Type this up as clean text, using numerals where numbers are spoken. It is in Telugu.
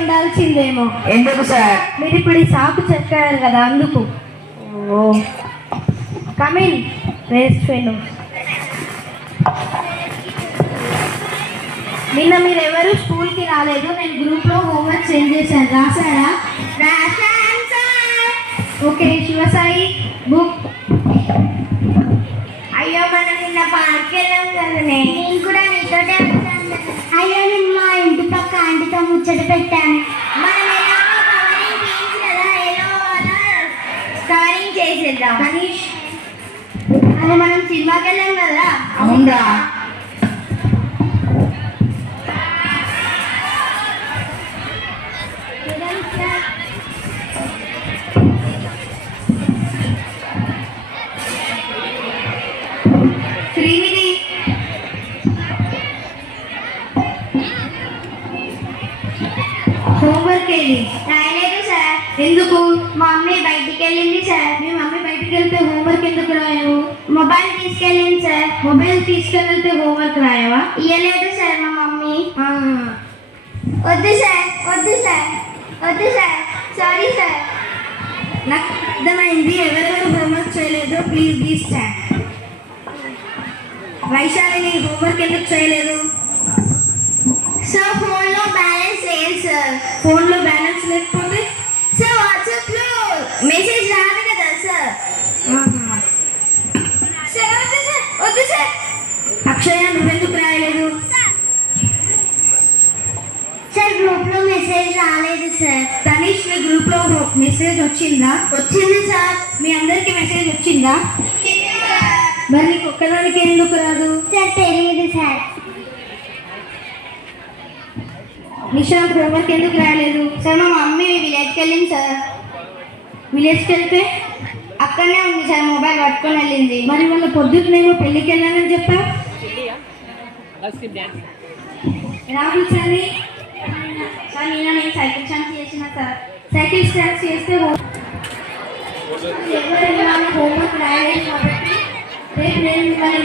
ఉండాల్సిందేమో. ఎందుకు సార్? మీరు ఇప్పుడు ఈ సాకు చెప్పారు కదా అందుకు. ఓ కమిన్ వేస్ట్ ఫెలో. నిన్న మీరు ఎవరు స్కూల్కి రాలేదు. నేను గ్రూప్లో హోంవర్క్ సెండ్ చేశాను. రాశారా? రాశాను సార్. Okay Shivasai book. అయ్యో మనం నిన్న పార్క్ వెళ్ళాం కదా. నేను కూడా నీతోటే వచ్చాను కదా. అయ్యో నేను మా ఇంటి పక్క ఆంటీతో ముచ్చట పెట్టాను. మనం ఎలా కవరింగ్ చేసి కదా ఏదో కవరింగ్ చేసేద్దాం. మనీష్ అది మనం సినిమాకి వెళ్ళాం కదా. అవునా? శ్రీనిధి హోంవర్క్ ఏది? రాయలేదు సార్. ఎందుకు? మా మమ్మీ బయటికి వెళ్ళింది సార్. మీ మమ్మీ బయటికి వెళ్తే హోంవర్క్ ఎందుకు రాయవు? మొబైల్ తీసుకెళ్ళింది సార్. మొబైల్ తీసుకెళ్తే హోంవర్క్ రాయవా? ఇవ్వలేదు సార్ మా మమ్మీ. వద్దు సార్, వద్దు సార్, వద్దు సార్, సారీ సార్. నాకు అర్థమైంది. ఎవరెవరు హోంవర్క్ చేయలేదు ప్లీజ్ బీ స్టాండ్. వైశాలిని హోంవర్క్ ఎందుకు చేయలేదు? సార్ ఫోన్లో బ్యాలెన్స్ లేదు సార్. ఫోన్లో బ్యాలెన్స్ లేకపోతే? సార్ వాట్సాప్లో మెసేజ్ రాదు కదా సార్. సార్ వద్దు సార్, వద్దు సార్. అక్షయ నువ్వెందుకు రాయలేదు? సార్ గ్రూప్లో మెసేజ్ రాలేదు సార్. తనీష్ మీ గ్రూప్లో మెసేజ్ వచ్చిందా? వచ్చింది సార్. మీ అందరికి మెసేజ్ వచ్చిందా? మరి నీకు ఒక్కదానికి ఎందుకు రాదు? సార్ తెలియదు సార్. నిశాంత్ హోంవర్క్ ఎందుకు రాయలేదు? సార్ మా మమ్మీ విలేజ్కి వెళ్ళింది సార్. విలేజ్కి వెళ్తే అక్కడనే ఉంది సార్, మొబైల్ పట్టుకొని వెళ్ళింది. మరి వాళ్ళ పొద్దున్నేమో పెళ్ళికి వెళ్ళానని చెప్పా. రాహుల్ సార్ సార్ నేను సైకిల్ ఛాన్స్ చేసిన సార్. సైకిల్ స్టార్ట్ చేస్తే ఎవరు హోంవర్క్ రాయలేదు కాబట్టి రేపు నేను మిమ్మల్ని